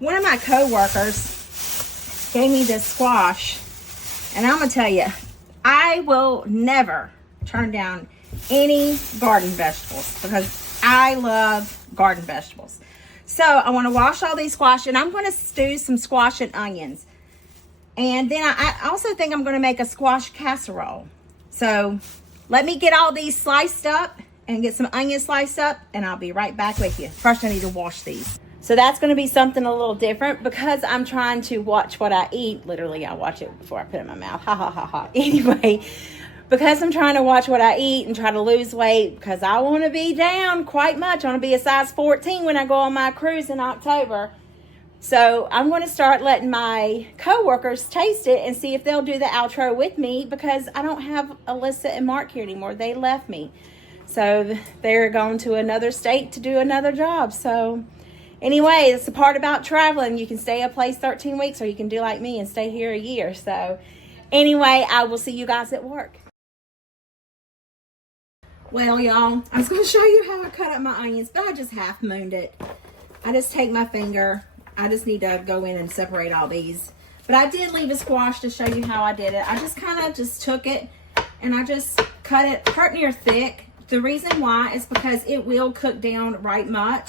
One of my co-workers gave me this squash, and I'm gonna tell you, I will never turn down any garden vegetables because I love garden vegetables. So I want to wash all these squash, and I'm going to stew some squash and onions. And then I also think I'm going to make a squash casserole. So let me get all these sliced up and get some onions sliced up, and I'll be right back with you. First, I need to wash these. So that's going to be something a little different because I'm trying to watch what I eat. Literally, I watch it before I put it in my mouth. Ha, ha, ha, ha. Anyway, because I'm trying to watch what I eat and try to lose weight because I want to be down quite much. I want to be a size 14 when I go on my cruise in October. So I'm going to start letting my co-workers taste it and see if they'll do the outro with me because I don't have Alyssa and Mark here anymore. They left me. So they're going to another state to do another job. So anyway, it's the part about traveling. You can stay a place 13 weeks or you can do like me and stay here a year. So anyway, I will see you guys at work. Well, y'all, I was going to show you how I cut up my onions, but I just half mooned it. I just take my finger. I just need to go in and separate all these. But I did leave a squash to show you how I did it. I just kind of just took it and I just cut it part near thick. The reason why is because it will cook down right much.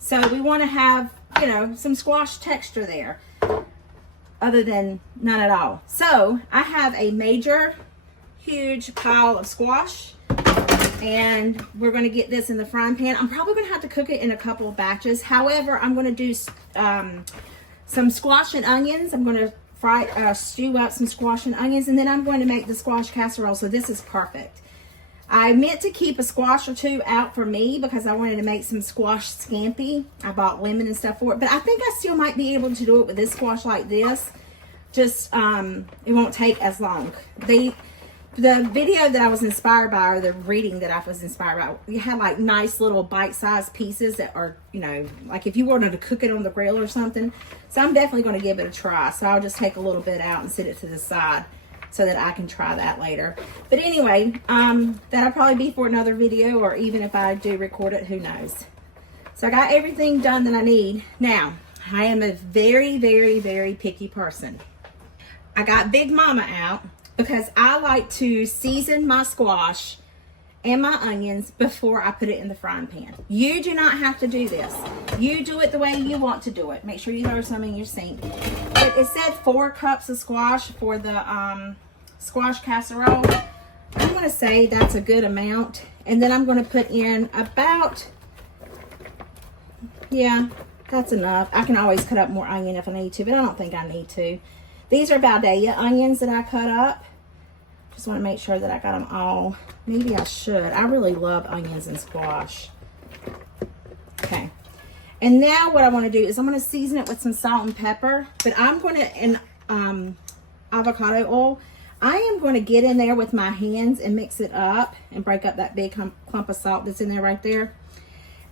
So we want to have, you know, some squash texture there other than none at all. So I have a major, huge pile of squash. And we're going to get this in the frying pan. I'm probably going to have to cook it in a couple of batches. However, I'm going to do some squash and onions. I'm going to stew up some squash and onions, and then I'm going to make the squash casserole. So this is perfect. I meant to keep a squash or two out for me because I wanted to make some squash scampi. I bought lemon and stuff for it, but I think I still might be able to do it with this squash like this. Just it won't take as long. The video that I was inspired by, or the reading that I was inspired by, you had like nice little bite-sized pieces that are, you know, like if you wanted to cook it on the grill or something. So I'm definitely going to give it a try. So I'll just take a little bit out and set it to the side so that I can try that later. But anyway, that'll probably be for another video, or even if I do record it, who knows. So I got everything done that I need. Now, I am a very, very, very picky person. I got Big Mama out because I like to season my squash and my onions before I put it in the frying pan. You do not have to do this. You do it the way you want to do it. Make sure you throw some in your sink. But it said 4 cups of squash for the squash casserole. I'm going to say that's a good amount. And then I'm going to put in about, yeah, that's enough. I can always cut up more onion if I need to, but I don't think I need to. These are Valdea onions that I cut up. Just want to make sure that I got them all. Maybe I should. I really love onions and squash. Okay. And now what I want to do is I'm going to season it with some salt and pepper. But I'm going to, and avocado oil, I am going to get in there with my hands and mix it up and break up that big clump of salt that's in there right there.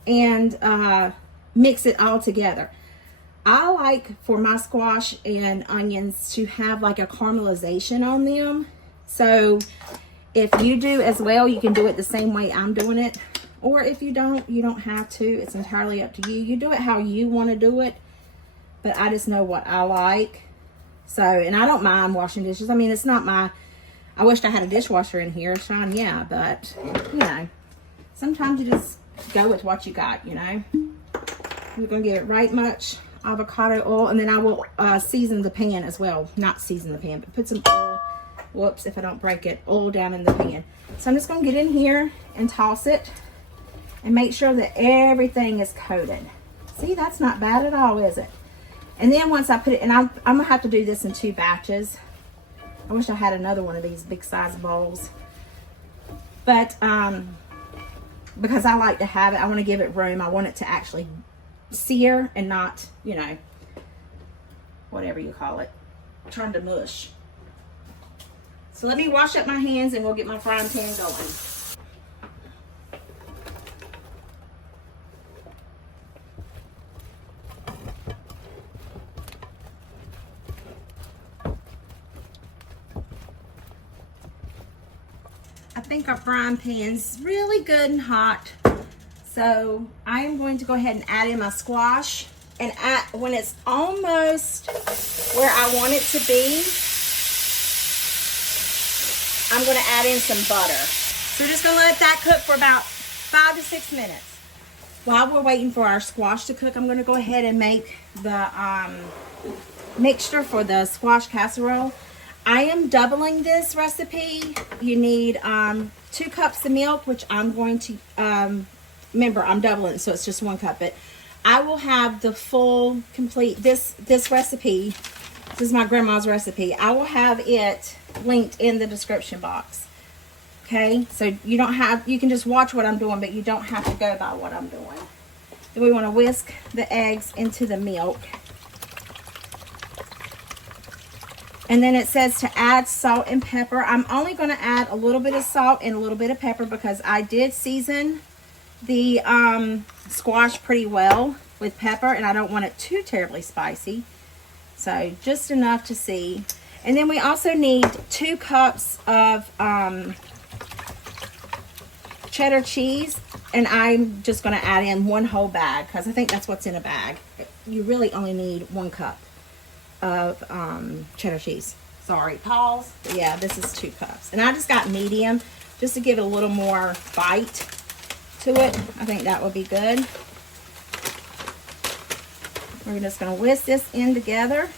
And mix it all together. I like for my squash and onions to have like a caramelization on them. So if you do as well, you can do it the same way I'm doing it. Or if you don't, you don't have to. It's entirely up to you. You do it how you want to do it. But I just know what I like. So, and I don't mind washing dishes. I mean, it's not my, I wished I had a dishwasher in here, Sean, yeah. But, you know, sometimes you just go with what you got, you know. We're going to give it right much avocado oil, and then I will season the pan as well. Not season the pan, but put some oil, whoops, if I don't break it, oil down in the pan. So I'm just going to get in here and toss it and make sure that everything is coated. See, that's not bad at all, is it? And then once I put it, and I'm going to have to do this in 2 batches. I wish I had another one of these big size bowls. But because I like to have it, I want to give it room. I want it to actually sear and not, you know, whatever you call it, turn to mush. So let me wash up my hands and we'll get my frying pan going. I think our frying pan's really good and hot. So I am going to go ahead and add in my squash And when it's almost where I want it to be, I'm going to add in some butter. So we're just going to let that cook for about 5 to 6 minutes. While we're waiting for our squash to cook, I'm going to go ahead and make the mixture for the squash casserole. I am doubling this recipe. You need 2 cups of milk, which I'm going to, remember, I'm doubling, so it's just 1 cup. But I will have the full, complete, this recipe. This is my grandma's recipe. I will have it linked in the description box. Okay, so you can just watch what I'm doing, but you don't have to go by what I'm doing. Then we want to whisk the eggs into the milk. And then it says to add salt and pepper. I'm only going to add a little bit of salt and a little bit of pepper because I did season the squash pretty well with pepper, and I don't want it too terribly spicy. So just enough to see. And then we also need 2 cups of cheddar cheese, and I'm just going to add in 1 whole bag because I think that's what's in a bag. You really only need 1 cup of cheddar cheese. Sorry, pause. Yeah, this is 2 cups. And I just got medium just to give it a little more bite to it. I think that would be good. We're just going to whisk this in together.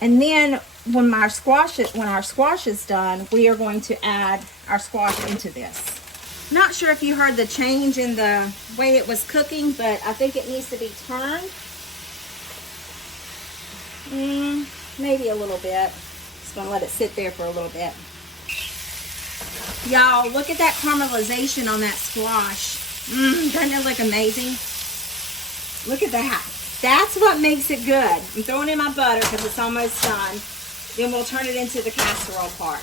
And then when our squash is done, we are going to add our squash into this. Not sure if you heard the change in the way it was cooking, but I think it needs to be turned. Maybe a little bit. Just gonna let it sit there for a little bit. Y'all, look at that caramelization on that squash. Doesn't it look amazing? Look at that. That's what makes it good. I'm throwing in my butter because it's almost done. Then we'll turn it into the casserole part.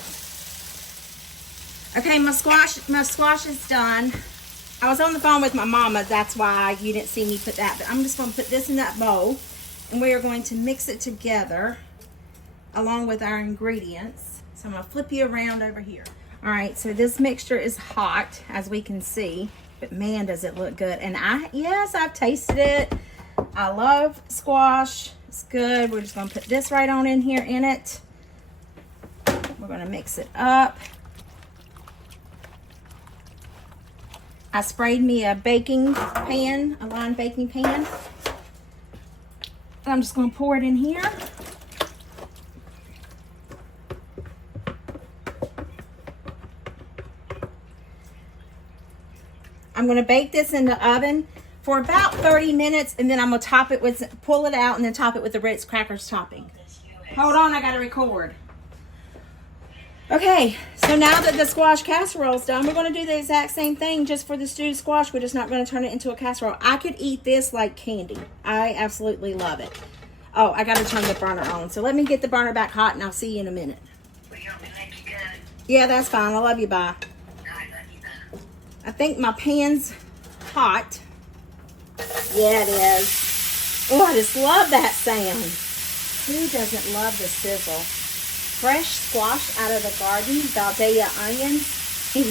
Okay, my squash is done. I was on the phone with my mama. That's why you didn't see me put that. But I'm just going to put this in that bowl. And we are going to mix it together along with our ingredients. So I'm going to flip you around over here. All right, so this mixture is hot, as we can see. But man, does it look good. And yes, I've tasted it. I love squash. It's good. We're just going to put this right on in here in it. We're going to mix it up. I sprayed me a baking pan, a lined baking pan. And I'm just going to pour it in here. I'm going to bake this in the oven for about 30 minutes, and then I'm going to top it with, pull it out and then top it with the Ritz crackers topping. Hold on, I got to record. Okay, so now that the squash casserole is done, we're going to do the exact same thing just for the stewed squash. We're just not going to turn it into a casserole. I could eat this like candy. I absolutely love it. Oh, I got to turn the burner on. So let me get the burner back hot, and I'll see you in a minute. Yeah, that's fine. I love you. Bye. I think my pan's hot. Yeah, it is. Oh, I just love that sound. Who doesn't love the sizzle? Fresh squash out of the garden, Valdea onions.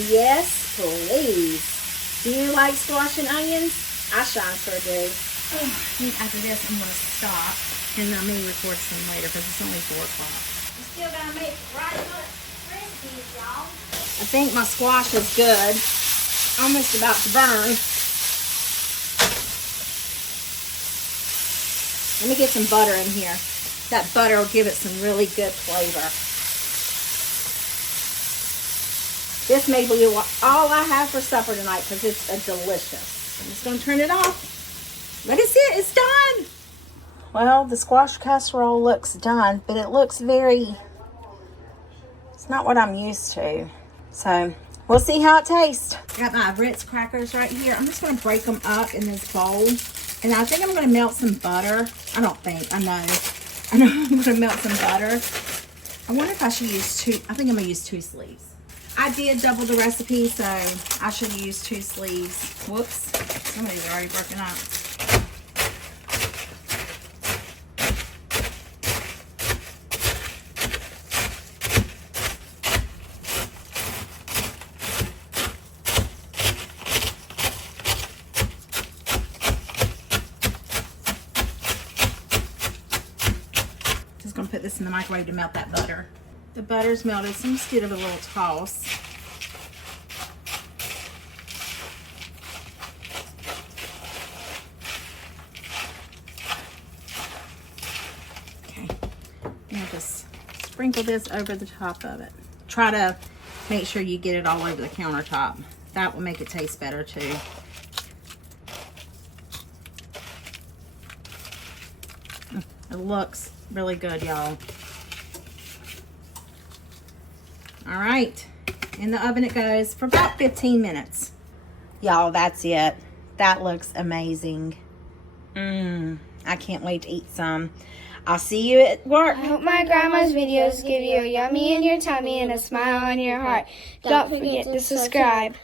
Yes, please. Do you like squash and onions? I sure do. Oh, I think after this I'm going to stop, and I may record some later because it's only 4 o'clock. We still got to make right good recipes, y'all. I think my squash is good. Almost about to burn. Let me get some butter in here. That butter will give it some really good flavor. This may be all I have for supper tonight because it's delicious. I'm just going to turn it off. Let it sit. It's done. Well, the squash casserole looks done, but it looks it's not what I'm used to. So we'll see how it tastes. I got my Ritz crackers right here. I'm just going to break them up in this bowl. And I think I'm going to melt some butter. I know I'm going to melt some butter. I wonder if I should use 2. I think I'm going to use 2 sleeves. I did double the recipe, so I should use 2 sleeves. Whoops. Some of these are already broken up. Just gonna put this in the microwave to melt that butter. The butter's melted, so I'm just give it a little toss. Okay, and I'll just sprinkle this over the top of it. Try to make sure you get it all over the countertop. That will make it taste better too. It looks really good, y'all. All right, in the oven it goes for about 15 minutes. Y'all, that's it. That looks amazing. I can't wait to eat some. I'll see you at work. I hope my grandma's videos give you a yummy in your tummy and a smile on your heart. Don't forget to subscribe.